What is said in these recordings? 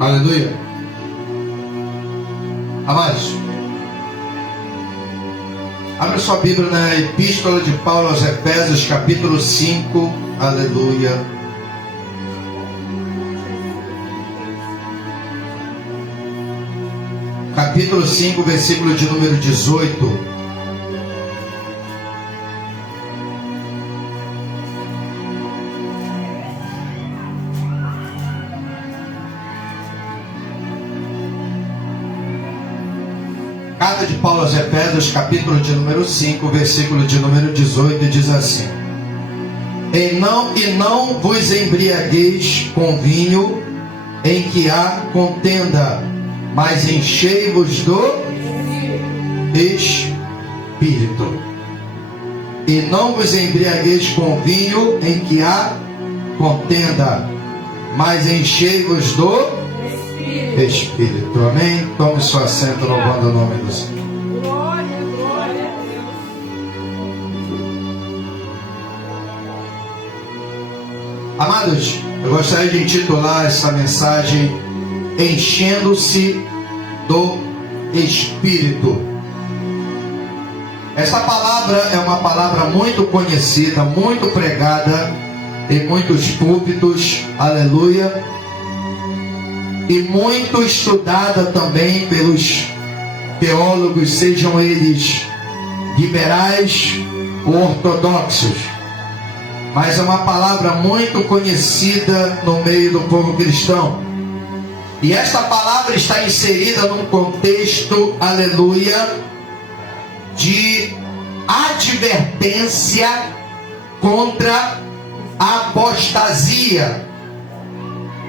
Aleluia. Amados, abre sua Bíblia na Epístola de Paulo aos Efésios, capítulo 5. Aleluia. Capítulo 5, versículo de número 18. Carta de Paulo aos Efésios, capítulo de número 5, versículo de número 18, diz assim: E não vos embriagueis com vinho, em que há contenda, mas enchei-vos do Espírito. E não vos embriagueis com vinho, em que há contenda, mas enchei-vos do Espírito. Amém? Tome seu assento, louvando o nome do Senhor. Glória, glória a Deus. Amados, eu gostaria de intitular essa mensagem Enchendo-se do Espírito. Esta palavra é uma palavra muito conhecida, muito pregada em muitos púlpitos, aleluia, e muito estudada também pelos teólogos, sejam eles liberais ou ortodoxos. Mas é uma palavra muito conhecida no meio do povo cristão. E esta palavra está inserida num contexto, aleluia, de advertência contra a apostasia.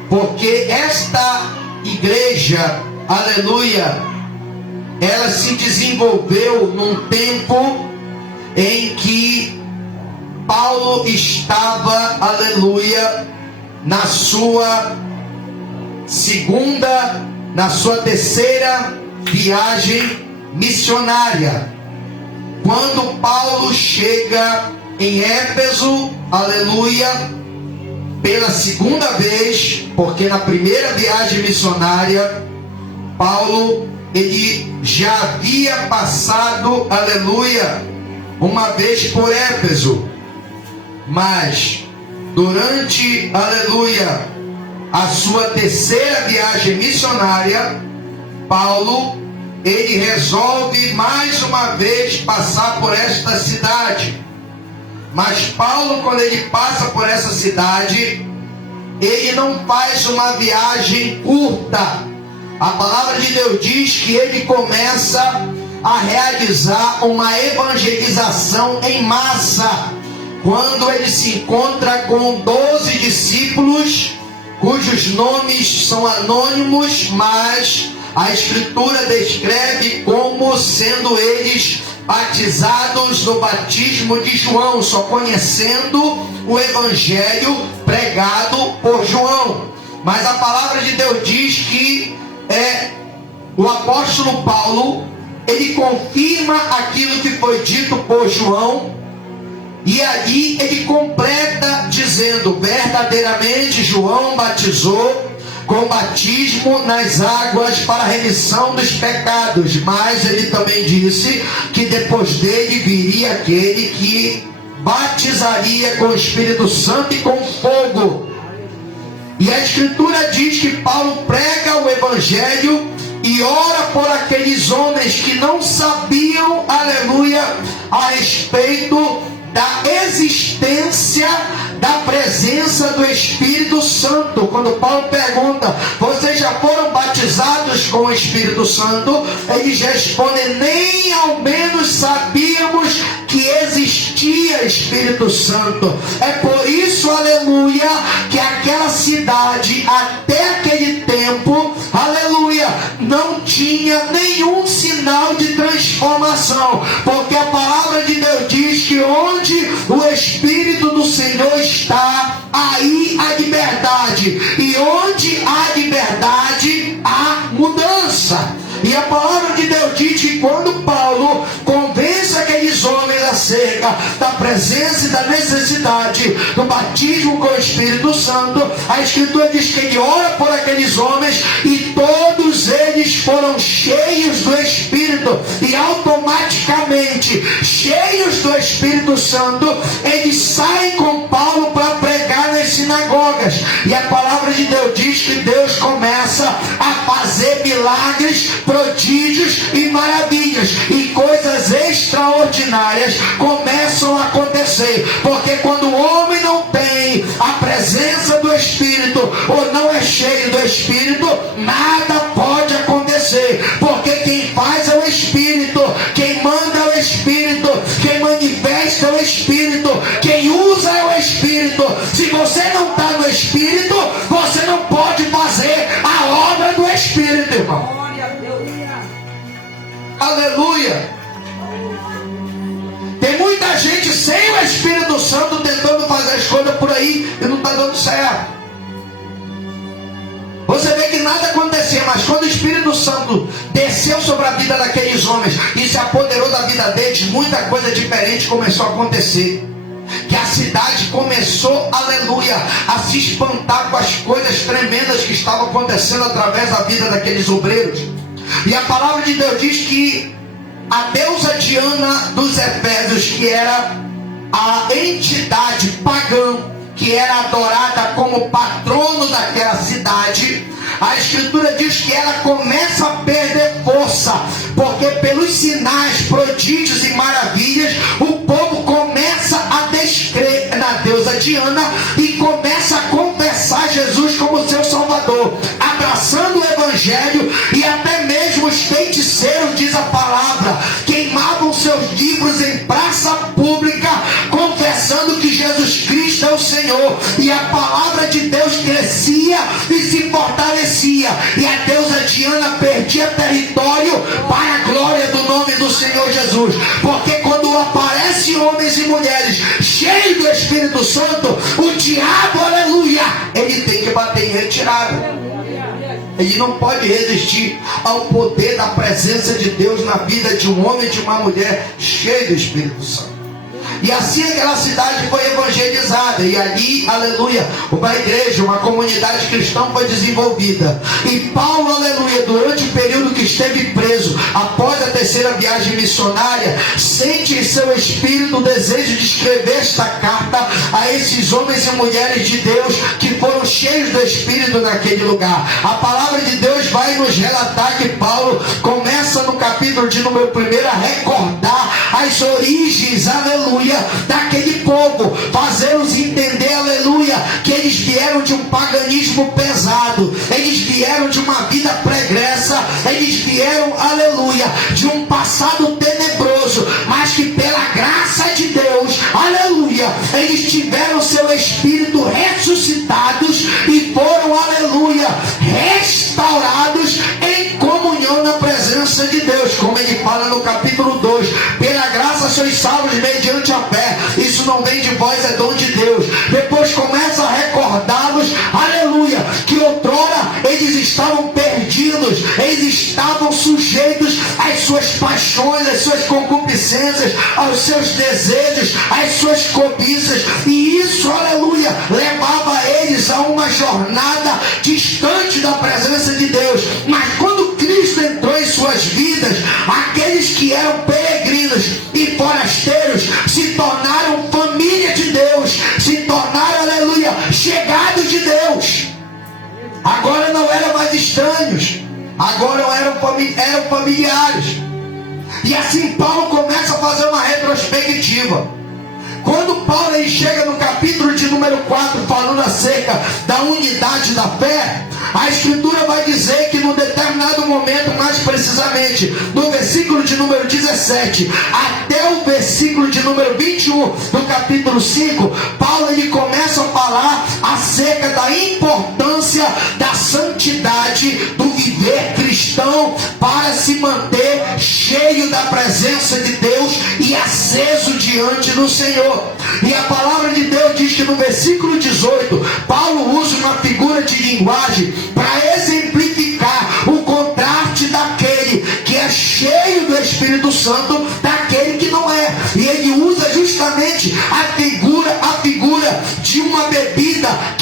Porque esta igreja, aleluia, ela se desenvolveu num tempo em que Paulo estava, aleluia, na sua terceira viagem missionária. Quando Paulo chega em Éfeso, aleluia, pela segunda vez, porque na primeira viagem missionária, Paulo, ele já havia passado, aleluia, uma vez por Éfeso. Mas, durante, aleluia, a sua terceira viagem missionária, Paulo, ele resolve mais uma vez passar por esta cidade. Mas Paulo, quando ele passa por essa cidade, ele não faz uma viagem curta. A palavra de Deus diz que ele começa a realizar uma evangelização em massa, quando ele se encontra com 12 discípulos, cujos nomes são anônimos, mas a Escritura descreve como sendo eles batizados no batismo de João, só conhecendo o evangelho pregado por João. Mas a palavra de Deus diz que o apóstolo Paulo, ele confirma aquilo que foi dito por João, e ali ele completa dizendo: verdadeiramente João batizou com batismo nas águas para a remissão dos pecados, mas ele também disse que depois dele viria aquele que batizaria com o Espírito Santo e com fogo. E a Escritura diz que Paulo prega o Evangelho e ora por aqueles homens que não sabiam, aleluia, a respeito da existência da presença do Espírito Santo. Quando Paulo pergunta: vocês já foram batizados com o Espírito Santo? Eles respondem: nem ao menos sabíamos que existia Espírito Santo. É por isso, aleluia, que aquela cidade até aquele tempo, aleluia, não tinha nenhum sinal de transformação, porque a palavra de Deus diz que onde o Espírito do Senhor está, aí há liberdade, e onde há liberdade, há mudança. E a palavra de Deus diz que quando Paulo convence aqueles homens a acerca da presença e da necessidade do batismo com o Espírito Santo, a Escritura diz que ele ora por aqueles homens e todos eles foram cheios do Espírito, e automaticamente, cheios do Espírito Santo, eles saem com Paulo para pregar nas sinagogas. E a palavra de Deus diz que Deus começa a fazer milagres, prodígios e maravilhas, e coisas extraordinárias começam a acontecer, porque quando o homem não tem a presença do Espírito, ou não é cheio do Espírito, nada pode acontecer, porque quem faz é o Espírito, quem manda é o Espírito, quem manifesta é o Espírito, quem usa é o Espírito. Se você não está no Espírito, você não pode fazer a obra do Espírito, irmão. Glória a Deus. Aleluia. Tem muita gente sem o Espírito Santo tentando fazer as coisas por aí e não está dando certo. Você vê que nada acontecia, mas quando o Espírito Santo desceu sobre a vida daqueles homens e se apoderou da vida deles, muita coisa diferente começou a acontecer. Que a cidade começou, aleluia, a se espantar com as coisas tremendas que estavam acontecendo através da vida daqueles obreiros. E a palavra de Deus diz que a deusa Diana dos Efésios, que era a entidade pagã, que era adorada como patrono daquela cidade, a Escritura diz que ela começa a perder força, porque pelos sinais, prodígios e maravilhas, o povo começa a descrer na deusa Diana e começa a confessar Jesus como seu Salvador, abraçando o Evangelho, e até mesmo os feiticeiros, diz a palavra, queimavam seus livros em praça pública, confessando que Jesus Cristo é o Senhor, e a palavra de Deus crescia e se fortalecia, e a deusa Diana perdia território para a glória do nome do Senhor Jesus, porque quando aparecem homens e mulheres cheios do Espírito Santo, o diabo, aleluia, ele tem que bater em retirada. Ele não pode resistir ao poder da presença de Deus na vida de um homem e de uma mulher cheio do Espírito Santo. E assim aquela cidade foi evangelizada, e ali, aleluia, uma igreja, uma comunidade cristã foi desenvolvida. E Paulo, aleluia, durante o período que esteve preso, após a terceira viagem missionária, sente em seu espírito o desejo de escrever esta carta a esses homens e mulheres de Deus que foram cheios do Espírito naquele lugar. A palavra de Deus vai nos relatar que Paulo começa no capítulo de número 1 a recordar as origens, aleluia, daquele povo, fazê-los entender, aleluia, que eles vieram de um paganismo pesado, eles vieram de uma vida pregressa, eles vieram, aleluia, de um passado tenebroso, mas que pela graça de Deus, aleluia, eles tiveram seu espírito ressuscitados e foram, aleluia, restaurados em comunhão na presença de Deus, como ele fala no capítulo 2, pela graça sois salvos mediante a fé, isso não vem de vós, é dom de Deus. Depois começa a recordá-los, aleluia, que outrora eles estavam perdidos, eles estavam sujeitos às suas paixões, às suas concupiscências, aos seus desejos, às suas cobiças, e isso, aleluia, levava eles a uma jornada distante da presença de Deus. Mas quando Cristo entrou em suas vidas, aqueles que eram peregrinos e forasteiros se tornaram família de Deus, se tornaram, aleluia, chegados de Deus. Agora não eram mais estranhos, agora eram familiares. E assim Paulo começa a fazer uma retrospectiva. Quando Paulo ele chega no capítulo de número 4, falando acerca da unidade da fé, a Escritura vai dizer que num determinado momento, mais precisamente no versículo de número 17 até o versículo de número 21 do capítulo 5, Paulo ele começa a falar acerca da importância da santidade do viver cristão para se manter cheio da presença de Deus e aceso diante do Senhor. E a palavra de Deus diz que no versículo 18, Paulo usa uma figura de linguagem para exemplificar o contraste daquele que é cheio do Espírito Santo daquele que não é. E ele usa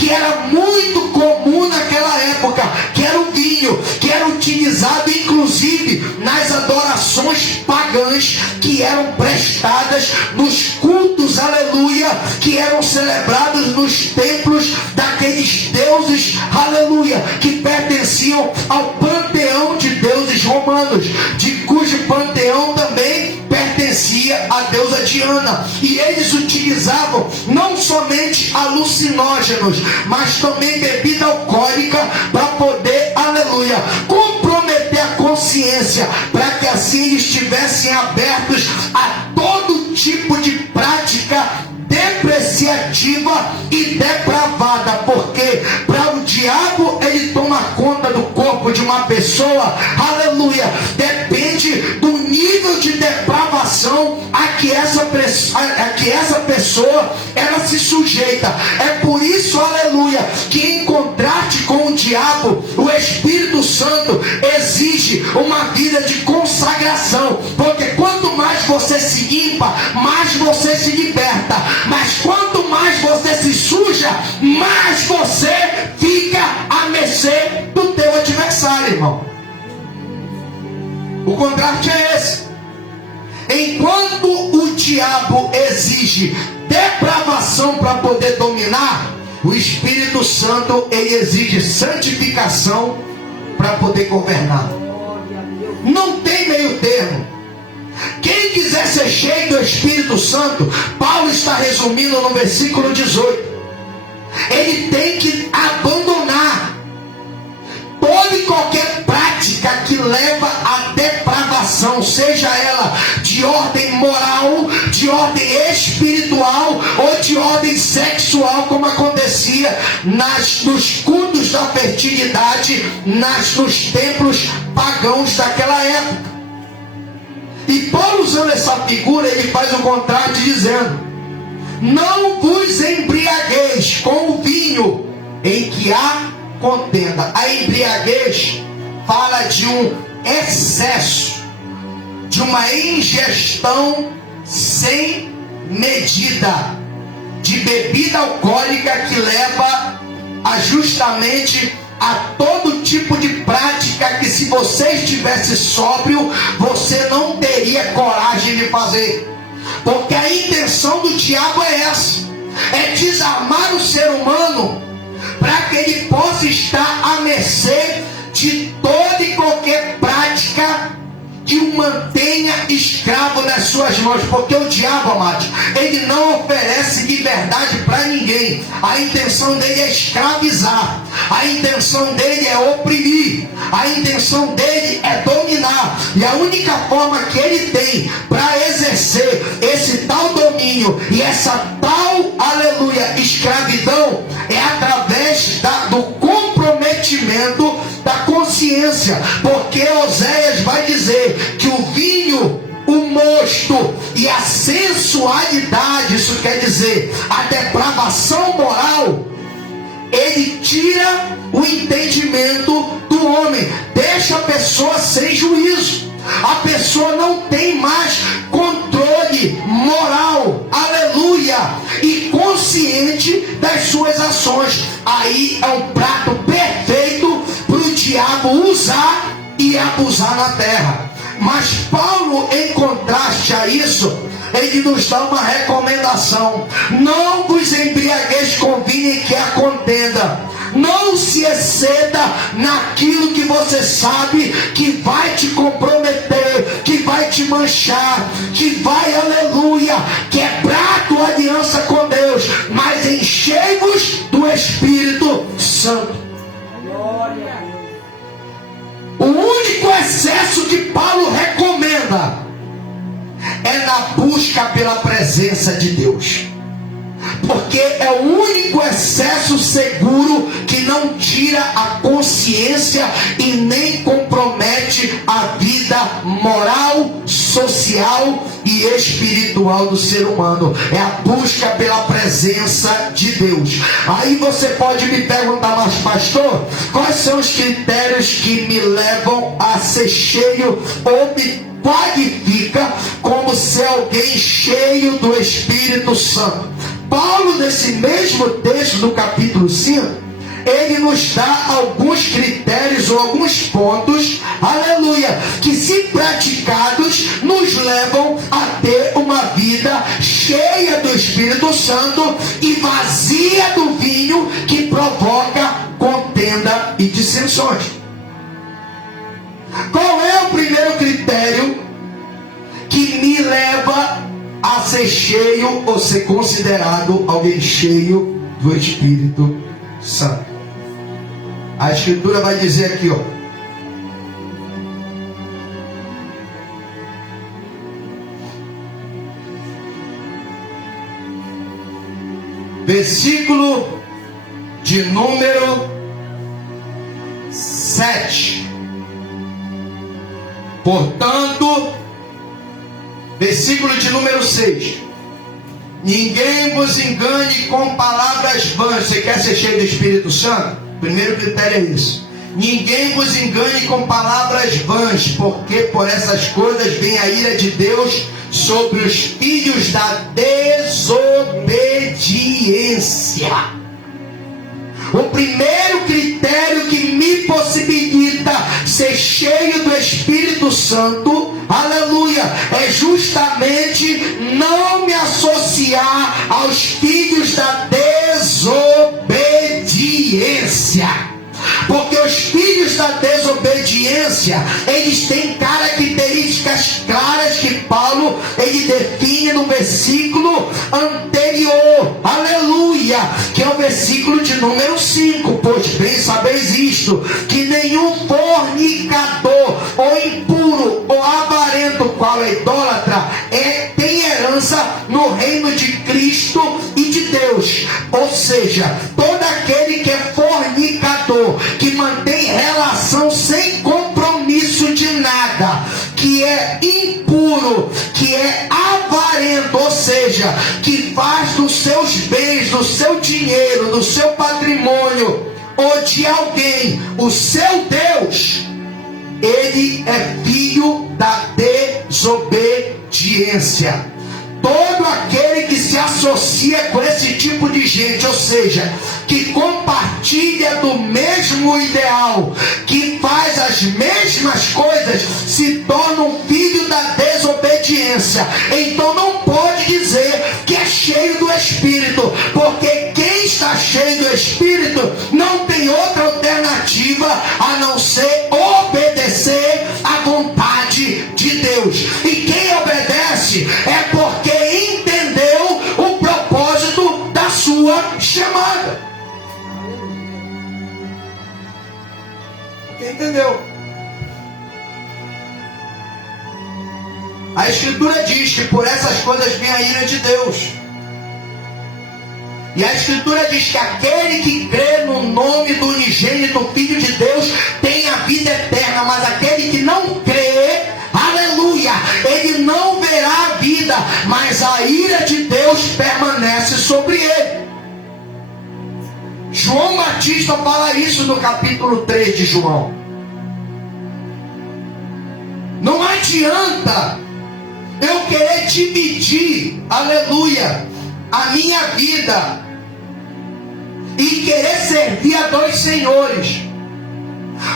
que era muito comum naquela época, que era o vinho, que era utilizado inclusive nas adorações pagãs que eram prestadas nos cultos, aleluia, que eram celebrados nos templos daqueles deuses, aleluia, que pertenciam ao panteão de deuses romanos, de cujo panteão também pertencia a deusa Diana. E eles utilizavam não somente alucinógenos, mas também bebida alcoólica para poder, aleluia, comprometer a consciência, para que assim eles estivessem abertos a todo tipo de prática depreciativa e depravada, porque para o diabo ele toma conta do corpo de uma pessoa, aleluia, depende do nível de depravação a que essa pessoa ela se sujeita. É por isso, aleluia, que em contraste com o diabo, o Espírito Santo exige uma vida de consagração, porque quanto mais você se limpa, mais você se liberta. Mas quanto mais você se suja, mais você fica à mercê do teu adversário, irmão. O contraste é esse. Enquanto o diabo exige depravação para poder dominar, o Espírito Santo ele exige santificação para poder governar. Não tem meio termo. Quem quiser ser cheio do Espírito Santo, Paulo está resumindo no versículo 18, ele tem que abandonar toda e qualquer prática que leva à depravação, seja ela de ordem moral, de ordem espiritual ou de ordem sexual, como acontecia nos cultos da fertilidade, nos templos pagãos daquela época. E Paulo, usando essa figura, ele faz o contraste dizendo: não vos embriagueis com o vinho em que há contenda. A embriaguez fala de um excesso, de uma ingestão sem medida de bebida alcoólica que leva a justamente a todo tipo de prática que, se você estivesse sóbrio, você não teria coragem de fazer. Porque a intenção do diabo é essa: é desarmar o ser humano para que ele possa estar à mercê de toda e qualquer prática que o mantenha escravo nas suas mãos. Porque o diabo, amados, ele não oferece liberdade para ninguém. A intenção dele é escravizar, a intenção dele é oprimir, a intenção dele é dominar. E a única forma que ele tem para exercer esse tal domínio e essa tal, aleluia, escravidão é através do comprometimento da consciência. Porque Oséias vai dizer que o vinho, o mosto e a sensualidade, isso quer dizer a depravação moral, ele tira o entendimento do homem, deixa a pessoa sem juízo. A pessoa não tem mais controle moral, aleluia, e consciente das suas ações. Aí é um prato perfeito para o diabo usar e abusar na terra. Mas Paulo, em contraste a isso, ele nos dá uma recomendação: não vos embriagueis com vinho em que há contenda. Não se exceda naquilo que você sabe que vai te comprometer, que vai te manchar, que vai, aleluia, quebrar tua aliança com Deus. Mas enchei-vos do Espírito Santo. Glória a Deus. O único excesso que Paulo recomenda é na busca pela presença de Deus. Porque é o único excesso seguro que não tira a consciência e nem compromete a vida moral, social e espiritual do ser humano. É a busca pela presença de Deus. Aí você pode me perguntar: mas pastor, quais são os critérios que me levam a ser cheio ou me qualifica como ser alguém cheio do Espírito Santo? Paulo, nesse mesmo texto do capítulo 5, ele nos dá alguns critérios ou alguns pontos, aleluia, que se praticados nos levam a ter uma vida cheia do Espírito Santo e vazia do vinho que provoca contenda e dissensões. Qual é o primeiro critério que me leva a ser cheio ou ser considerado alguém cheio do Espírito Santo? A Escritura vai dizer aqui, ó. Versículo de número 7. Portanto, versículo de número 6. Ninguém vos engane com palavras vãs. Você quer ser cheio do Espírito Santo? Primeiro critério é isso. Ninguém vos engane com palavras vãs, porque por essas coisas vem a ira de Deus sobre os filhos da desobediência. O primeiro critério que me possibilita ser cheio do Espírito Santo, aleluia, é justamente não me associar aos filhos da desobediência. Porque os filhos da desobediência, eles têm características claras que Paulo, ele define no versículo anterior, aleluia, que é o versículo de número 5. Pois bem sabeis isto, que nenhum fornicador, ou impuro, ou avarento, qual é idólatra, tem herança no reino de Cristo e de Deus. Ou seja, todo aquele que é fornicador, que mantém relação sem compromisso de nada, que é impuro, que é avarento, ou seja, que faz dos seus bens, do seu dinheiro, do seu patrimônio, ou de alguém, o seu Deus, ele é filho da desobediência. Todo aquele que se associa com esse tipo de gente, ou seja, que compartilha do mesmo ideal, que faz as mesmas coisas, se torna um filho da desobediência. Então não pode dizer que é cheio do Espírito, porque quem está cheio do Espírito não tem outra alternativa a não ser obedecer à vontade de Deus. E quem obedece é porque entendeu o propósito da sua chamada. Quem entendeu? A Escritura diz que por essas coisas vem a ira de Deus. E a Escritura diz que aquele que crê no nome do unigênito Filho de Deus tem a vida eterna, mas aquele que não crê, aleluia, ele não verá a vida, mas a ira de Deus permanece sobre ele. João Batista fala isso no capítulo 3 de João. Não adianta eu querer dividir, aleluia, a minha vida e querer servir a dois senhores.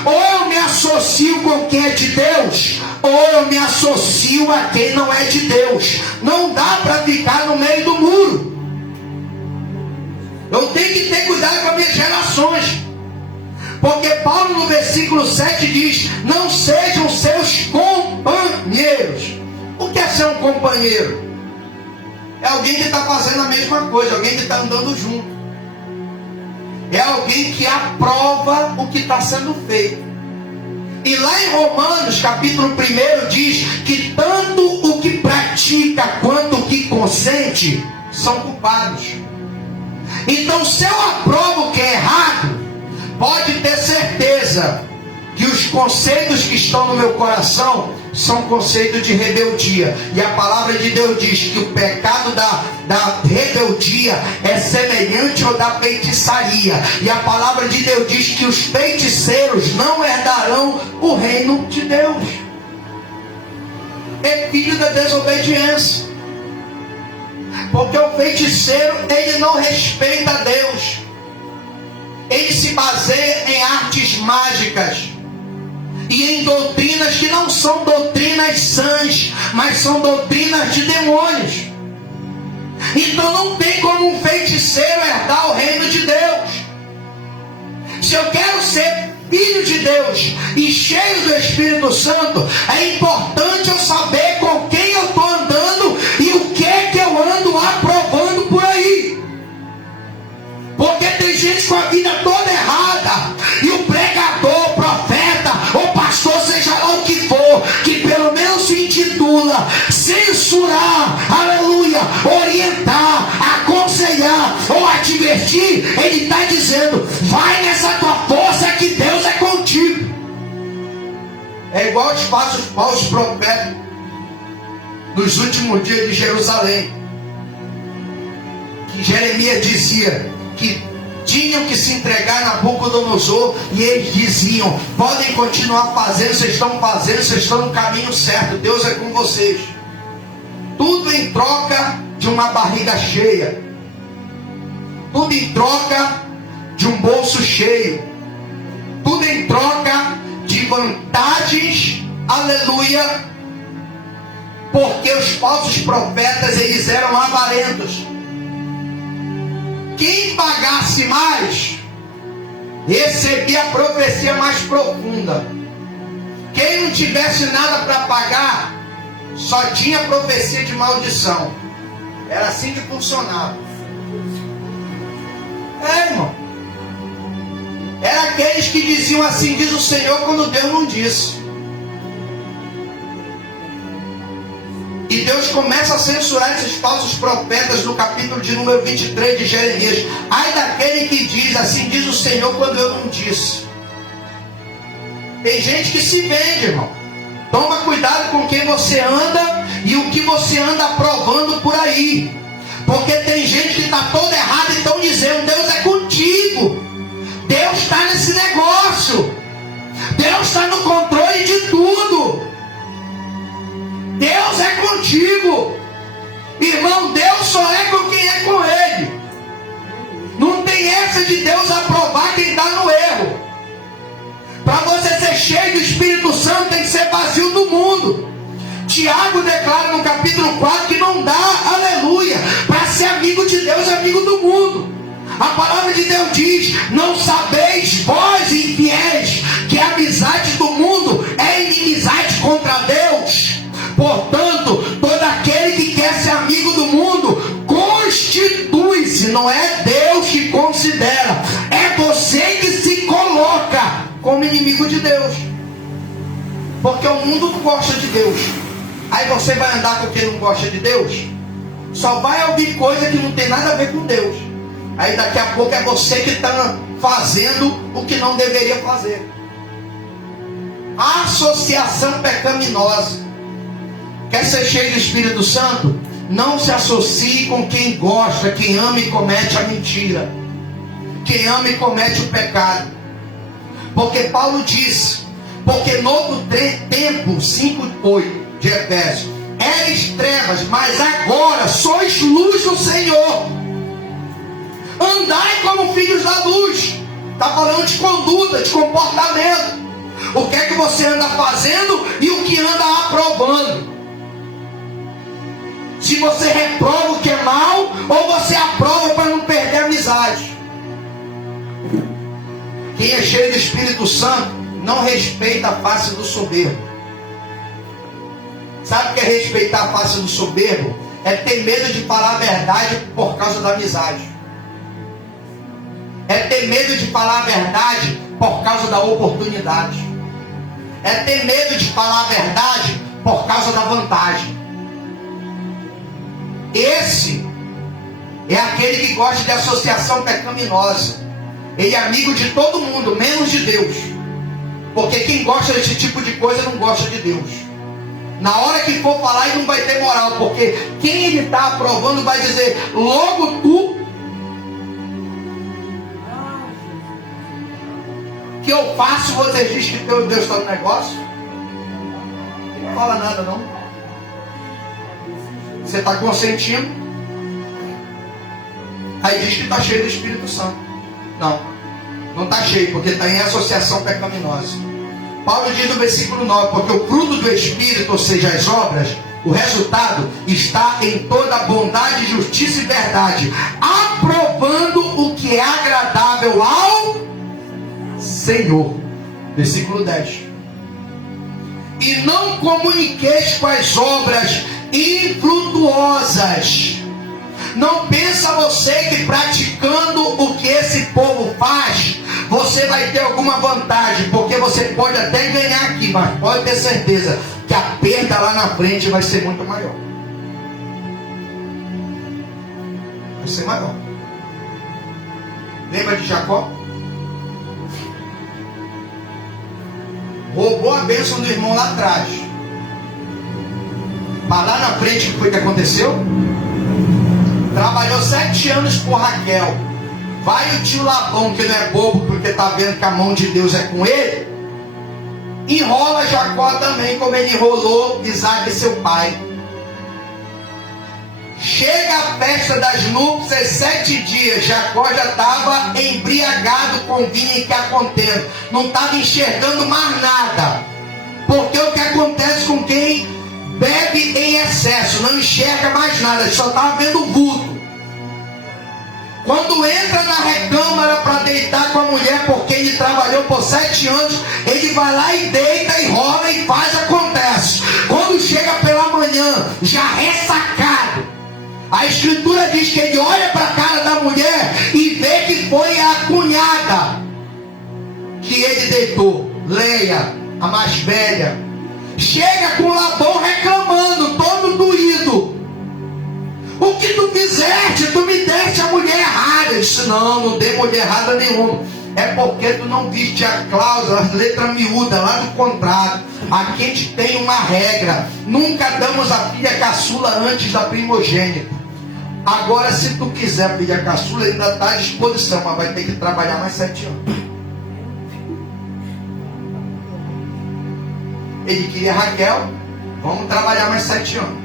Ou eu me associo com quem é de Deus, ou eu me associo a quem não é de Deus. Não dá para ficar no meio do muro. Eu tenho que ter cuidado com as minhas relações. Porque Paulo no versículo 7 diz: não sejam seus companheiros. O que é ser um companheiro? É alguém que está fazendo a mesma coisa, alguém que está andando junto. É alguém que aprova o que está sendo feito. E lá em Romanos, capítulo 1, diz que tanto o que pratica quanto o que consente são culpados. Então, se eu aprovo o que é errado, pode ter certeza que os conceitos que estão no meu coração são conceitos de rebeldia. E a palavra de Deus diz que o pecado da rebeldia é semelhante ao da feitiçaria. E a palavra de Deus diz que os feiticeiros não herdarão o reino de Deus. É filho da desobediência. Porque o feiticeiro, ele não respeita Deus. Ele se baseia em artes mágicas e em doutrinas que não são doutrinas sãs, mas são doutrinas de demônios. Então não tem como um feiticeiro herdar o reino de Deus. Se eu quero ser filho de Deus e cheio do Espírito Santo, é importante eu saber com quem eu estou andando e o que é que eu ando aprovando por aí. Porque tem gente com a vida toda errada, e o pregador, o profeta, o pastor, seja lá o que for, que pelo menos se intitula censurar, aleluia, orientar, aconselhar ou advertir, ele está dizendo: vai nessa tua força que Deus é contigo. É igual os falsos profetas nos últimos dias de Jerusalém, que Jeremias dizia que tinham que se entregar a Nabucodonosor, e eles diziam: podem continuar fazendo, vocês estão fazendo, vocês estão no caminho certo, Deus é com vocês. Tudo em troca de uma barriga cheia, tudo em troca de um bolso cheio, tudo em troca de vantagens, aleluia, porque os falsos profetas, eles eram avarentos. Quem pagasse mais, recebia a profecia mais profunda. Quem não tivesse nada para pagar, só tinha profecia de maldição. Era assim que funcionava. Irmão. Era aqueles que diziam assim diz o Senhor, quando Deus não disse. E Deus começa a censurar esses falsos profetas no capítulo de número 23 de Jeremias. Ai daquele que diz assim diz o Senhor, quando eu não disse. Tem gente que se vende, irmão. Toma cuidado com quem você anda e o que você anda aprovando por aí. Porque tem gente que está toda errada e estão dizendo: Deus é contigo. Deus está nesse negócio. Deus está no controle de tudo. Deus é contigo. Irmão, Deus só é com quem é com Ele. Não tem essa de Deus aprovar quem está no erro. Para você ser cheio do Espírito Santo, tem que ser vazio do mundo. Tiago declara no capítulo 4 que não dá, aleluia, para ser amigo de Deus, amigo do mundo. A palavra de Deus diz: não sabeis vós infiéis que a amizade do mundo é inimizade contra Deus? Portanto, todo aquele que quer ser amigo do mundo constitui-se, não é Deus que considera, é você que se coloca como inimigo de Deus. Porque o mundo não gosta de Deus. Aí você vai andar com quem não gosta de Deus? Só vai ouvir coisa que não tem nada a ver com Deus. Aí daqui a pouco é você que está fazendo o que não deveria fazer. Associação pecaminosa. Quer ser cheio do Espírito Santo? Não se associe com quem gosta, quem ama e comete a mentira, quem ama e comete o pecado. Porque Paulo disse: porque novo tempo, 5:8 de Efésios, eres trevas, mas agora sois luz do Senhor. Andai como filhos da luz. Está falando de conduta, de comportamento. O que é que você anda fazendo e o que anda aprovando. Se você reprova o que é mal, ou você aprova para não perder a amizade. Quem é cheio do Espírito Santo não respeita a face do soberbo. Sabe o que é respeitar a face do soberbo? É ter medo de falar a verdade por causa da amizade. É ter medo de falar a verdade por causa da oportunidade. É ter medo de falar a verdade por causa da vantagem. Esse é aquele que gosta de associação pecaminosa. Ele é amigo de todo mundo, menos de Deus. Porque quem gosta desse tipo de coisa não gosta de Deus. Na hora que for falar, ele não vai ter moral. Porque quem ele está aprovando vai dizer: logo tu. Que eu faço, vocês dizem que Deus está no negócio. Não fala nada não. Você está consentindo. Aí diz que está cheio do Espírito Santo. Não, não está cheio, porque está em associação pecaminosa. Paulo diz no versículo 9, porque o fruto do Espírito, ou seja, as obras, o resultado está em toda bondade, justiça e verdade, aprovando o que é agradável ao Senhor. Versículo 10. E não comuniqueis com as obras infrutuosas. Não pensa você que praticando o que esse povo faz, você vai ter alguma vantagem, porque você pode até ganhar aqui, mas pode ter certeza que a perda lá na frente vai ser muito maior. Vai ser maior. Lembra de Jacó? Roubou a bênção do irmão lá atrás. Mas lá na frente, o que foi que aconteceu? Trabalhou 7 anos por Raquel. Vai o tio Labão, que não é bobo, porque está vendo que a mão de Deus é com ele. Enrola Jacó também, como ele enrolou Isaac, seu pai. Chega a festa das núpcias, 7 dias. Jacó já estava embriagado com vinho em cá contendo. Não estava enxergando mais nada. Porque o que acontece com quem bebe em excesso? Não enxerga mais nada, só estava vendo vulto. Quando entra na recâmara para deitar com a mulher, porque ele trabalhou por 7 anos, ele vai lá e deita, enrola e faz, acontece. Quando chega pela manhã, já ressacado, a escritura diz que ele olha para a cara da mulher e vê que foi a cunhada que ele deitou, Leia, a mais velha. Chega com Labão reclamando, todo doído. O que tu fizeste? Tu me deste a mulher errada. Ele disse, não dei mulher errada nenhuma. É porque tu não viste a cláusula, a letra miúda lá do contrato. Aqui a gente tem uma regra. Nunca damos a filha caçula antes da primogênita. Agora, se tu quiser a filha caçula, ainda está à disposição, mas vai ter que trabalhar mais 7 anos. Ele queria Raquel, vamos trabalhar mais 7 anos.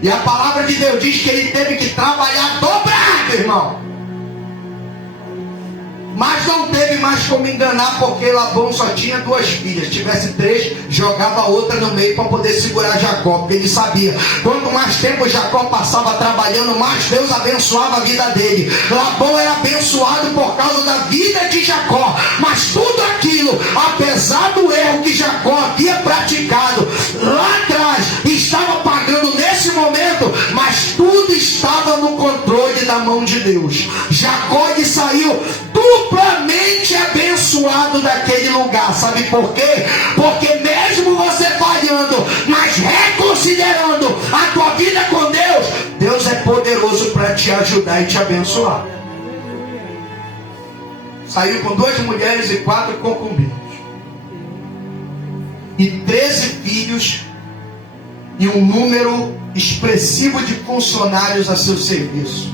E a palavra de Deus diz que ele teve que trabalhar dobrado, irmão. Mas não teve mais como enganar, porque Labão só tinha 2 filhas. Se tivesse 3, jogava outra no meio para poder segurar Jacó, porque ele sabia, quanto mais tempo Jacó passava trabalhando, mais Deus abençoava a vida dele. Labão era abençoado por causa da vida de Jacó, mas tudo aquilo, apesar do erro que Jacó havia praticado lá atrás, estava pagando nesse momento, mas tudo estava no controle da mão de Deus. Jacó, ele saiu duplamente abençoado daquele lugar. Sabe por quê? Porque mesmo você falhando, mas reconsiderando a tua vida com Deus, Deus é poderoso para te ajudar e te abençoar. Saiu com 2 mulheres e 4 concubinas, e 13 filhos, e um número expressivo de funcionários a seu serviço.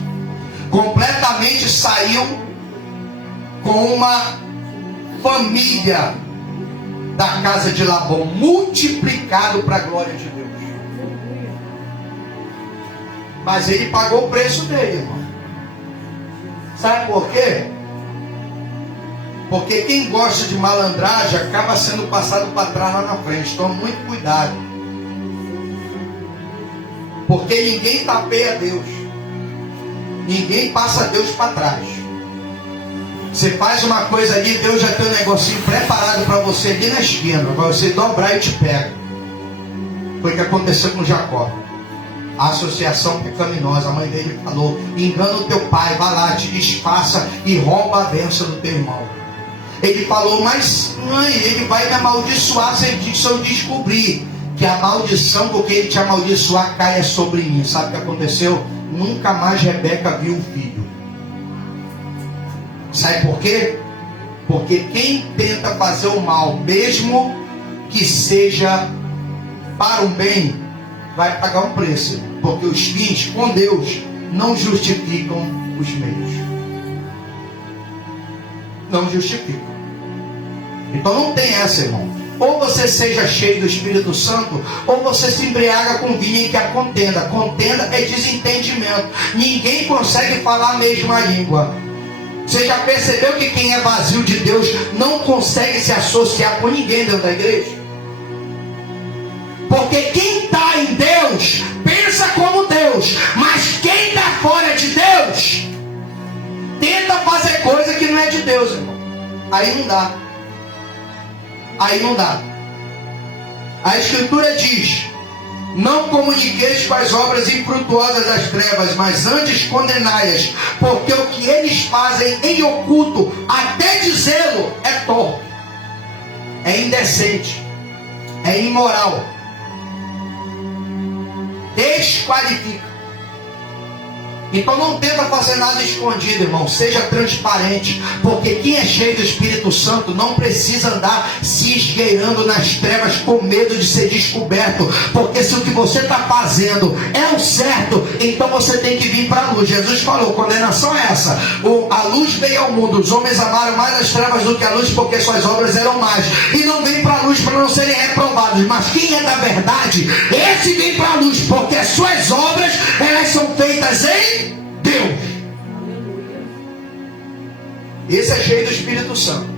Completamente saiu com uma família da casa de Labão, multiplicado para a glória de Deus. Mas ele pagou o preço dele, irmão. Sabe por quê? Porque quem gosta de malandragem acaba sendo passado para trás lá na frente. Tome muito cuidado, porque ninguém tapeia Deus, ninguém passa Deus para trás. Você faz uma coisa ali, Deus já tem um negocinho preparado para você ali na esquina, para você dobrar e te pega. Foi o que aconteceu com Jacó. A associação pecaminosa, a mãe dele falou, engana o teu pai, vai lá, te disfarça e rouba a bênção do teu irmão. Ele falou, mas mãe, ele vai me amaldiçoar se eu descobrir que a maldição com que ele te amaldiçoar caia sobre mim. Sabe o que aconteceu? Nunca mais Rebeca viu o filho. Sabe por quê? Porque quem tenta fazer o mal, mesmo que seja para o bem, vai pagar um preço. Porque os fins com Deus não justificam os meios. Não justificam. Então não tem essa, irmão. Ou você seja cheio do Espírito Santo, ou você se embriaga com vinho em que há contenda. Contenda é desentendimento. Ninguém consegue falar a mesma língua. Você já percebeu que quem é vazio de Deus não consegue se associar com ninguém dentro da igreja? Porque quem está em Deus pensa como Deus, mas quem está fora de Deus tenta fazer coisa que não é de Deus, irmão. Aí não dá. Aí não dá. A Escritura diz: não comuniqueis com as obras infrutuosas das trevas, mas antes condenai-as, porque o que eles fazem em oculto, até dizê-lo, é torpe, é indecente, é imoral, desqualifica. Então não tenta fazer nada escondido, irmão. Seja transparente. Porque quem é cheio do Espírito Santo não precisa andar se esgueirando nas trevas com medo de ser descoberto. Porque se o que você está fazendo é o certo, então você tem que vir para a luz. Jesus falou, condenação é essa: a luz veio ao mundo, os homens amaram mais as trevas do que a luz, porque suas obras eram más. E não vem para a luz para não serem reprovados. Mas quem é da verdade, esse vem para a luz, porque as suas obras, elas são feitas em Deus. Esse é cheio do Espírito Santo.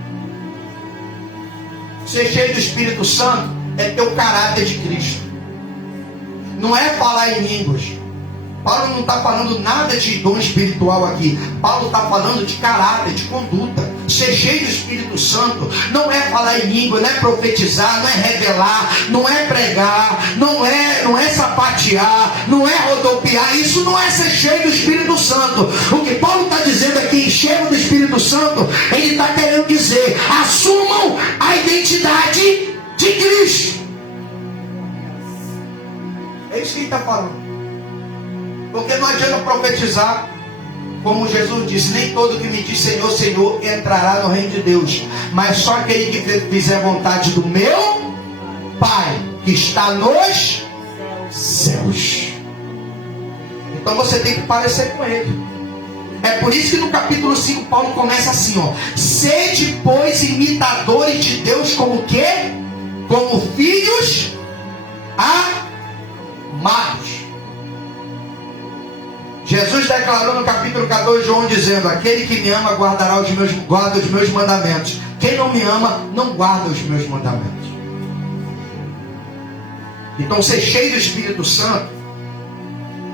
Ser cheio do Espírito Santo é ter o caráter de Cristo. Não é falar em línguas. Paulo não está falando nada de dom espiritual aqui. Paulo está falando de caráter, de conduta. Ser cheio do Espírito Santo não é falar em língua, não é profetizar, não é revelar, não é pregar, não é sapatear, não é rodopiar. Isso não é ser cheio do Espírito Santo. O que Paulo está dizendo aqui, cheio do Espírito Santo, ele está querendo dizer: assumam a identidade de Cristo. É isso que ele está falando. Porque não adianta profetizar, como Jesus disse: nem todo que me diz Senhor, Senhor entrará no reino de Deus, mas só aquele que fizer a vontade do meu Pai que está nos céus. Então você tem que parecer com Ele. É por isso que no capítulo 5 Paulo começa assim, ó: sede, pois, imitadores de Deus como quê? Como filhos amados. Jesus declarou no capítulo 14 de João, dizendo: aquele que me ama guarda os meus mandamentos. Quem não me ama não guarda os meus mandamentos. Então ser cheio do Espírito Santo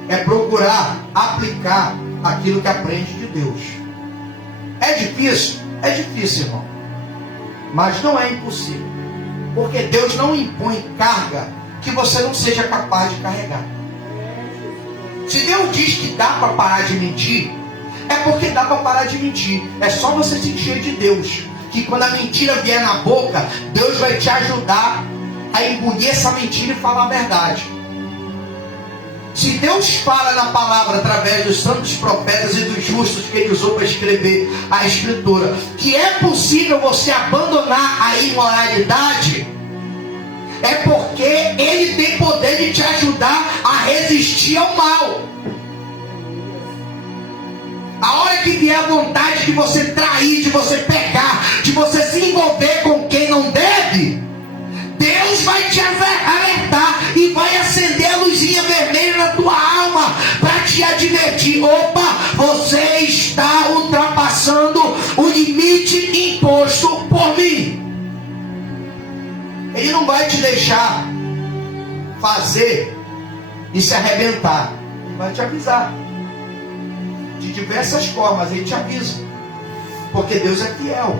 é procurar aplicar aquilo que aprende de Deus. É difícil? É difícil, irmão. Mas não é impossível. Porque Deus não impõe carga que você não seja capaz de carregar. Se Deus diz que dá para parar de mentir, é porque dá para parar de mentir. É só você se encher de Deus, que quando a mentira vier na boca, Deus vai te ajudar a engolir essa mentira e falar a verdade. Se Deus fala na palavra através dos santos profetas e dos justos que Ele usou para escrever a Escritura, que é possível você abandonar a imoralidade, é porque Ele tem poder de te ajudar a resistir ao mal. A hora que vier a vontade de você trair, de você pecar, de você se envolver com quem não deve, Deus vai te alertar e vai acender a luzinha vermelha na tua alma para te advertir: opa, você está ultrapassando o limite imposto por mim. Ele não vai te deixar fazer e se arrebentar. Ele vai te avisar. De diversas formas, Ele te avisa. Porque Deus é fiel.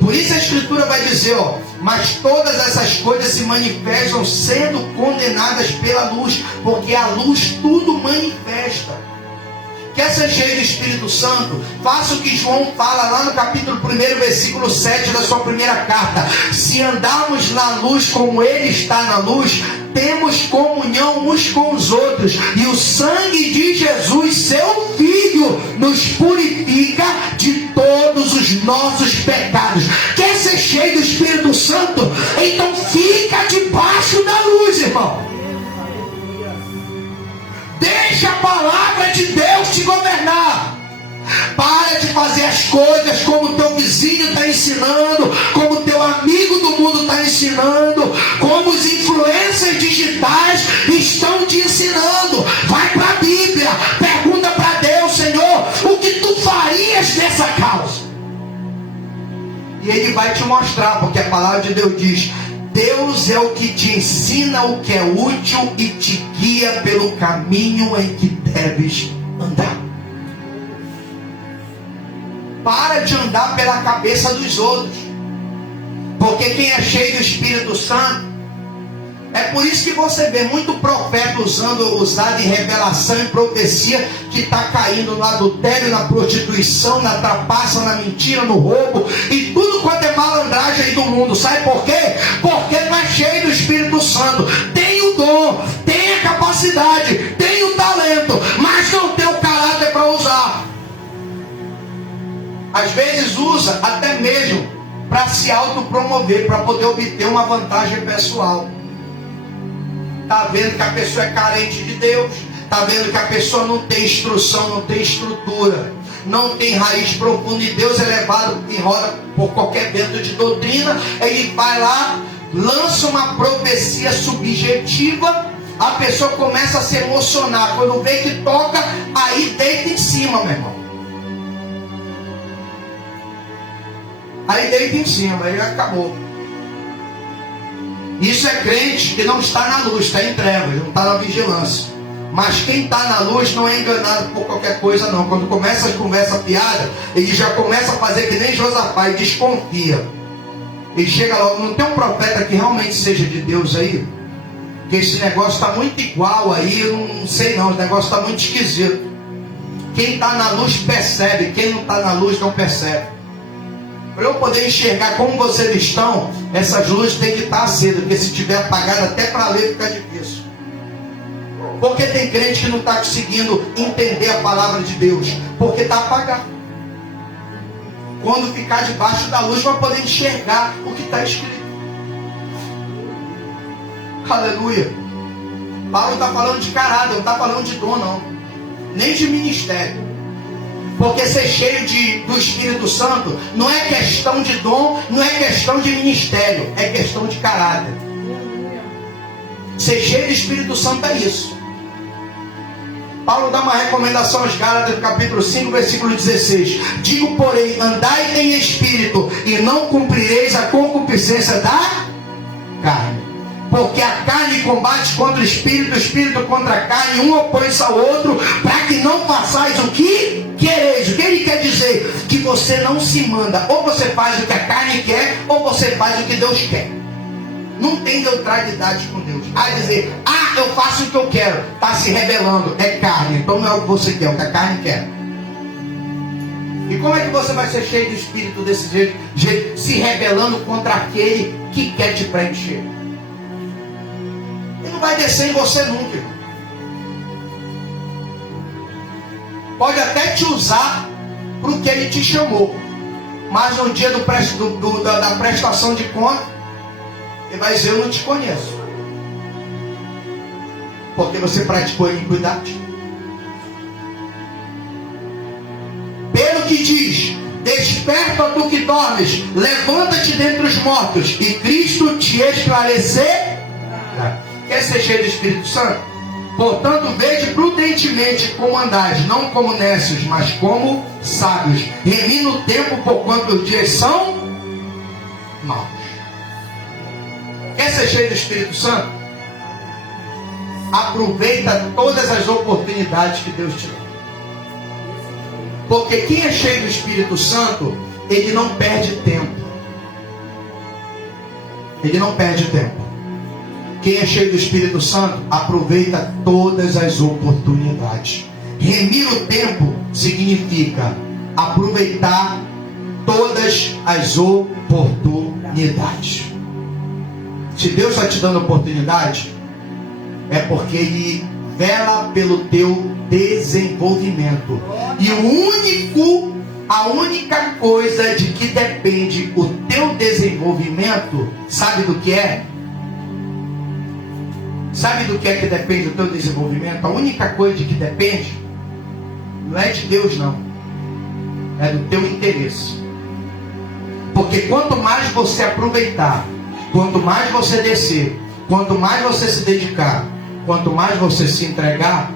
Por isso a Escritura vai dizer, ó: mas todas essas coisas se manifestam sendo condenadas pela luz, porque a luz tudo manifesta. Quer ser cheio do Espírito Santo? Faça o que João fala lá no capítulo 1, versículo 7 da sua primeira carta: se andarmos na luz como Ele está na luz, temos comunhão uns com os outros, e o sangue de Jesus, seu Filho, nos purifica de todos os nossos pecados. Quer ser cheio do Espírito Santo? Então fica debaixo da luz, irmão. Deixa a palavra de Deus te governar. Para de fazer as coisas como o teu vizinho está ensinando, como o teu amigo do mundo está ensinando, como os influencers digitais estão te ensinando. Vai para a Bíblia, pergunta para Deus: Senhor, o que tu farias nessa causa? E Ele vai te mostrar, porque a palavra de Deus diz: Deus é o que te ensina o que é útil e te guia pelo caminho em que deves andar. Para de andar pela cabeça dos outros, porque quem é cheio do Espírito Santo, é por isso que você vê muito profeta usado em revelação e profecia, que está caindo no adultério, na prostituição, na trapaça, na mentira, no roubo e tudo quanto é malandragem aí do mundo. Sabe por quê? Porque não é cheio do Espírito Santo. Tem o dom, tem a capacidade, tem o talento, mas não tem o caráter para usar. Às vezes usa até mesmo para se autopromover, para poder obter uma vantagem pessoal. Está vendo que a pessoa é carente de Deus, está vendo que a pessoa não tem instrução, não tem estrutura, não tem raiz profunda, e Deus é levado em roda por qualquer vento de doutrina. Ele vai lá, lança uma profecia subjetiva, a pessoa começa a se emocionar, quando vê que toca, aí deita em cima, meu irmão. Aí deita em cima, aí acabou. Isso é crente que não está na luz, está em trevas, não está na vigilância. Mas quem está na luz não é enganado por qualquer coisa, não. Quando começa as conversas piada, ele já começa a fazer que nem Josafá e desconfia. Ele chega logo: não tem um profeta que realmente seja de Deus aí? Porque esse negócio está muito igual aí, eu não sei não, o negócio está muito esquisito. Quem está na luz percebe, quem não está na luz não percebe. Para eu poder enxergar como vocês estão, essas luzes têm que estar acesas, porque se estiver apagada, até para ler fica difícil. Porque tem crente que não está conseguindo entender a palavra de Deus, porque está apagado. Quando ficar debaixo da luz, vai poder enxergar o que está escrito. Aleluia. Paulo está falando de caráter, não está falando de dom, não, nem de ministério. Porque ser cheio do Espírito Santo não é questão de dom, não é questão de ministério, é questão de caráter. Ser cheio do Espírito Santo é isso. Paulo dá uma recomendação aos Gálatas, no capítulo 5, versículo 16. Digo, porém, andai em espírito, e não cumprireis a concupiscência da carne. Porque a carne combate contra o espírito contra a carne, um opõe-se ao outro, para que não façais o que quereis. O que ele quer dizer? Que você não se manda. Ou você faz o que a carne quer, ou você faz o que Deus quer. Não tem neutralidade com Deus. Dizer: eu faço o que eu quero, está se rebelando, é carne. Então não é o que você quer, é o que a carne quer. E como é que você vai ser cheio do Espírito desse jeito, se rebelando contra aquele que quer te preencher? Ele não vai descer em você nunca, irmão. Pode até te usar para o que ele te chamou, mas no dia da prestação de conta, ele vai dizer: eu não te conheço, porque você praticou a iniquidade. Pelo que diz: desperta tu que dormes, levanta-te dentre os mortos, e Cristo te esclarecerá. Quer ser cheio do Espírito Santo? Portanto, vede prudentemente como andais, não como nécios, mas como sábios, remindo o tempo, porquanto os dias são maus. Quer ser cheio do Espírito Santo? Aproveita todas as oportunidades que Deus te dá. Porque quem é cheio do Espírito Santo, ele não perde tempo. Ele não perde tempo. Quem é cheio do Espírito Santo, aproveita todas as oportunidades. Remir o tempo significa aproveitar todas as oportunidades. Se Deus está te dando oportunidade, é porque Ele vela pelo teu desenvolvimento. E a única coisa de que depende o teu desenvolvimento, sabe do que é? Sabe do que é que depende o teu desenvolvimento? A única coisa de que depende não é de Deus, não. é do teu interesse. Porque quanto mais você aproveitar, quanto mais você descer, quanto mais você se dedicar, quanto mais você se entregar,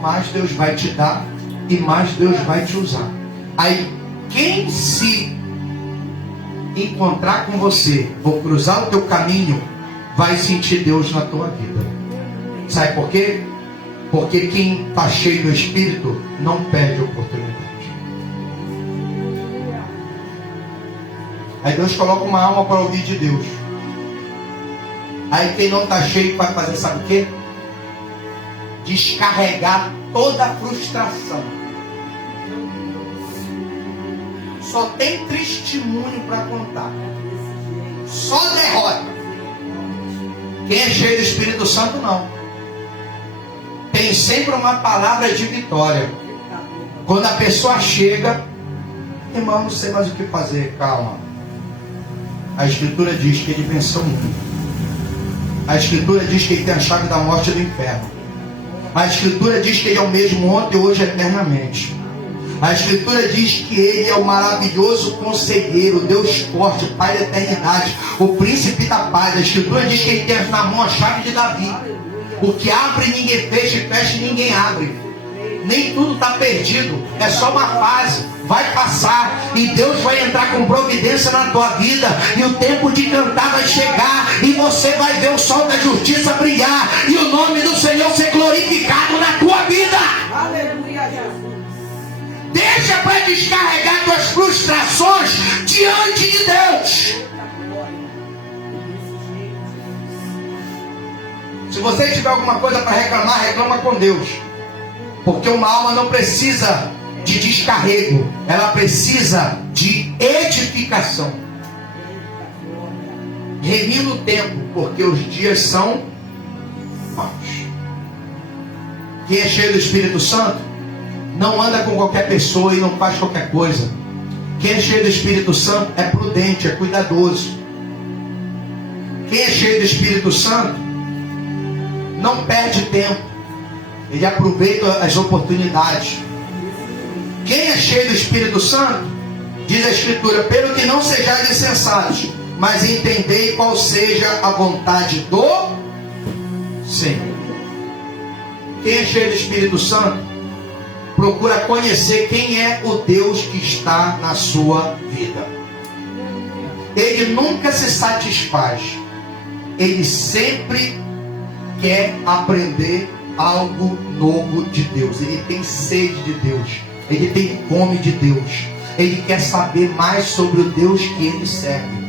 mais Deus vai te dar e mais Deus vai te usar. Aí, quem se encontrar com você, ou cruzar o teu caminho, vai sentir Deus na tua vida. Sabe por quê? Porque quem está cheio do Espírito não perde oportunidade. Aí Deus coloca uma alma para ouvir de Deus. Aí quem não está cheio vai fazer, sabe o quê? Descarregar toda a frustração. Só tem testemunho para contar. Só derrota. Quem é cheio do Espírito Santo não. Tem sempre uma palavra de vitória. Quando a pessoa chega, irmão, não sei mais o que fazer, calma. A Escritura diz que ele venceu o mundo. A Escritura diz que ele tem a chave da morte e do inferno. A Escritura diz que ele é o mesmo ontem, hoje e eternamente. A Escritura diz que ele é o maravilhoso conselheiro, Deus forte, Pai da eternidade, o príncipe da paz. A Escritura diz que ele tem na mão a chave de Davi. O que abre ninguém fecha, e fecha ninguém abre. Nem tudo está perdido, é só uma fase, vai passar e Deus vai entrar com providência na tua vida, e o tempo de cantar vai chegar, e você vai ver o sol da justiça brilhar, e o nome do Senhor ser glorificado na tua vida. Aleluia, Jesus. Deixa para descarregar tuas frustrações diante de Deus. Se você tiver alguma coisa para reclamar, reclama com Deus. Porque uma alma não precisa de descarrego, ela precisa de edificação. Remina o tempo, porque os dias são maus. Quem é cheio do Espírito Santo não anda com qualquer pessoa e não faz qualquer coisa. Quem é cheio do Espírito Santo é prudente, é cuidadoso. Quem é cheio do Espírito Santo não perde tempo. Ele aproveita as oportunidades. Quem é cheio do Espírito Santo, diz a Escritura, pelo que não sejais insensatos, mas entendei qual seja a vontade do Senhor. Quem é cheio do Espírito Santo, procura conhecer quem é o Deus que está na sua vida. Ele nunca se satisfaz. Ele sempre quer aprender algo novo de Deus. Ele tem sede de Deus. Ele tem fome de Deus. Ele quer saber mais sobre o Deus que ele serve.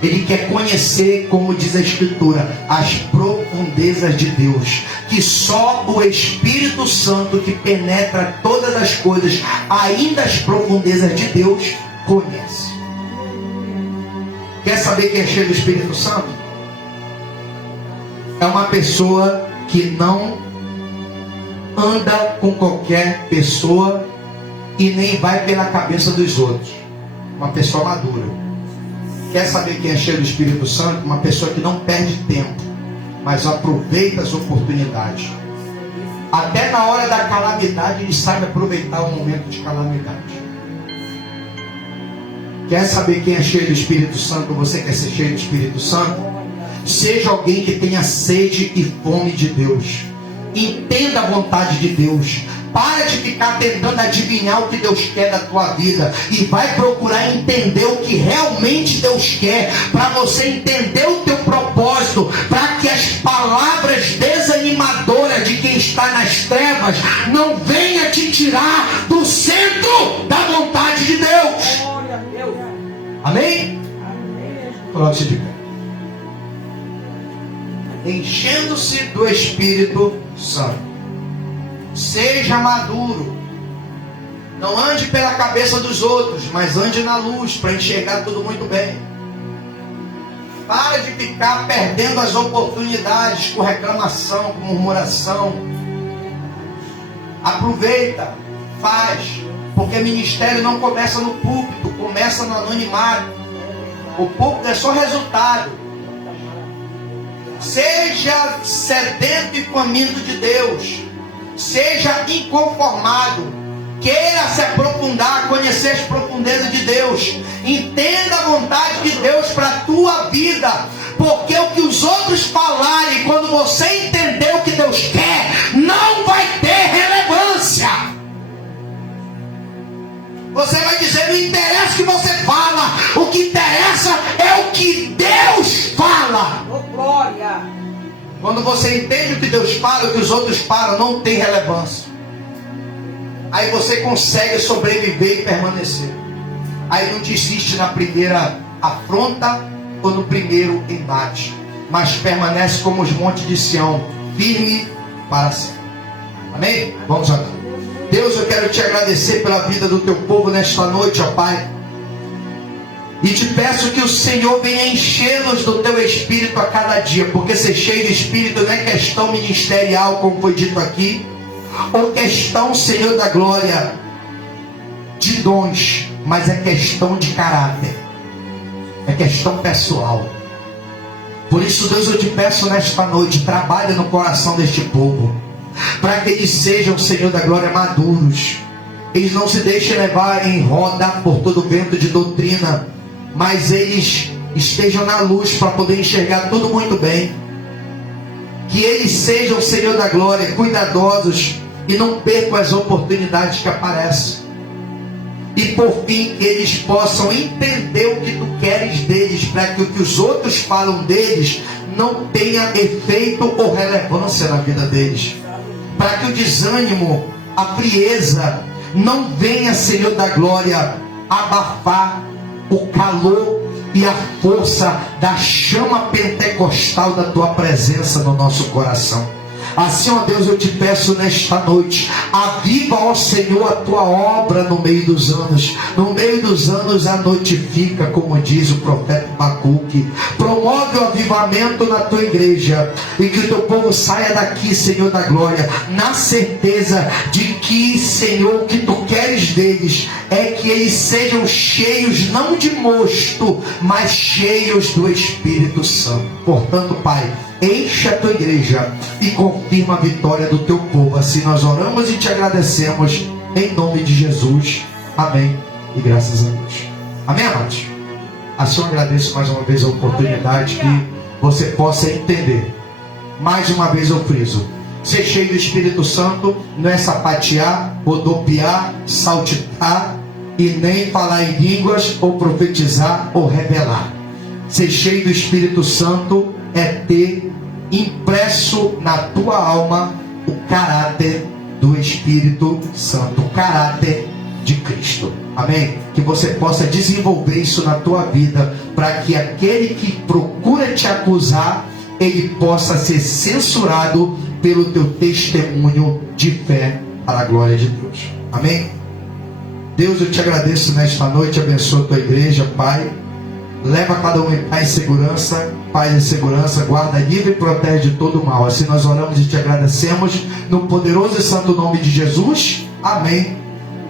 Ele quer conhecer, como diz a Escritura, as profundezas de Deus, que só o Espírito Santo, que penetra todas as coisas, ainda as profundezas de Deus, conhece. Quer saber quem é cheio do Espírito Santo? É uma pessoa que não anda com qualquer pessoa e nem vai pela cabeça dos outros. Uma pessoa madura. Quer saber quem é cheio do Espírito Santo? Uma pessoa que não perde tempo, mas aproveita as oportunidades. Até na hora da calamidade, ele sabe aproveitar o momento de calamidade. Quer saber quem é cheio do Espírito Santo? Você quer ser cheio do Espírito Santo? Seja alguém que tenha sede e fome de Deus. Entenda a vontade de Deus. Para de ficar tentando adivinhar o que Deus quer da tua vida, e vai procurar entender o que realmente Deus quer, para você entender o teu propósito, para que as palavras desanimadoras de quem está nas trevas não venham te tirar do centro da vontade de Deus. Amém? Coloque-se de pé. Enchendo-se do Espírito Santo. Seja maduro. Não ande pela cabeça dos outros, mas ande na luz para enxergar tudo muito bem. Para de ficar perdendo as oportunidades com reclamação, com murmuração. Aproveita, faz, porque ministério não começa no púlpito, começa no anonimato. O púlpito é só resultado. Seja sedento e faminto de Deus. Seja inconformado. Queira se aprofundar, conhecer as profundezas de Deus. Entenda a vontade de Deus para a tua vida. Porque o que os outros falarem, quando você entender o que Deus quer, não vai ter relevância. Você vai dizer, não interessa o que você fala. O que interessa é o que Deus fala. Oh, glória. Quando você entende o que Deus fala, o que os outros falam, não tem relevância. Aí você consegue sobreviver e permanecer. Aí não desiste na primeira afronta ou no primeiro embate, mas permanece como os montes de Sião, firme para sempre. Amém? Vamos orar. Deus, eu quero te agradecer pela vida do teu povo nesta noite, ó Pai. E te peço que o Senhor venha enchê-los do teu Espírito a cada dia, porque ser cheio de Espírito não é questão ministerial, como foi dito aqui, ou questão, Senhor da glória, de dons, mas é questão de caráter, é questão pessoal. Por isso, Deus, eu te peço nesta noite, trabalha no coração deste povo, para que eles sejam, Senhor da glória, maduros. Eles não se deixem levar em roda por todo vento de doutrina, mas eles estejam na luz para poder enxergar tudo muito bem. Que eles sejam, Senhor da glória, cuidadosos e não percam as oportunidades que aparecem. E por fim, que eles possam entender o que tu queres deles, para que o que os outros falam deles não tenha efeito ou relevância na vida deles. Para que o desânimo, a frieza, não venha, Senhor da glória, abafar o calor e a força da chama pentecostal da tua presença no nosso coração. Assim, ó Deus, eu te peço nesta noite, aviva, ó Senhor, a tua obra no meio dos anos. No meio dos anos a notifica, como diz o profeta Abacuque. Promove o avivamento na tua igreja, e que o teu povo saia daqui, Senhor da glória, na certeza de que, Senhor, o que tu queres deles é que eles sejam cheios não de mosto, mas cheios do Espírito Santo. Portanto, Pai, enche a tua igreja e confirma a vitória do teu povo. Assim nós oramos e te agradecemos em nome de Jesus. Amém. E graças a Deus. Amém, amados? Assim eu agradeço mais uma vez a oportunidade que você possa entender. Mais uma vez eu friso: ser cheio do Espírito Santo não é sapatear, rodopiar, saltitar e nem falar em línguas ou profetizar ou revelar. Ser cheio do Espírito Santo é ter impresso na tua alma o caráter do Espírito Santo, o caráter de Cristo. Amém? Que você possa desenvolver isso na tua vida, para que aquele que procura te acusar, ele possa ser censurado pelo teu testemunho de fé para a glória de Deus. Amém? Deus, eu te agradeço nesta noite, abençoa a tua igreja, Pai. Leva cada um em paz e segurança, paz e segurança, guarda, livre e protege de todo mal. Assim nós oramos e te agradecemos no poderoso e santo nome de Jesus. Amém.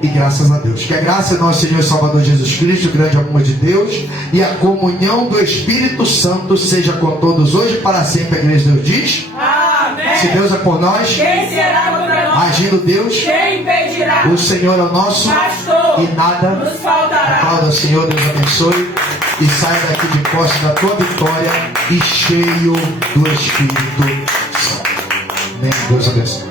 E graças a Deus. Que a graça de nosso Senhor e Salvador Jesus Cristo, o grande amor de Deus e a comunhão do Espírito Santo seja com todos hoje e para sempre. A igreja de Deus diz: Amém. Se Deus é por nós, Quem será contra nós? agindo Deus, Quem impedirá? o Senhor é o nosso Pastor, e nada nos faltará. Aplauda ao Senhor, Deus abençoe. E saia daqui de posse da tua vitória e cheio do Espírito Santo. Amém. Deus abençoe.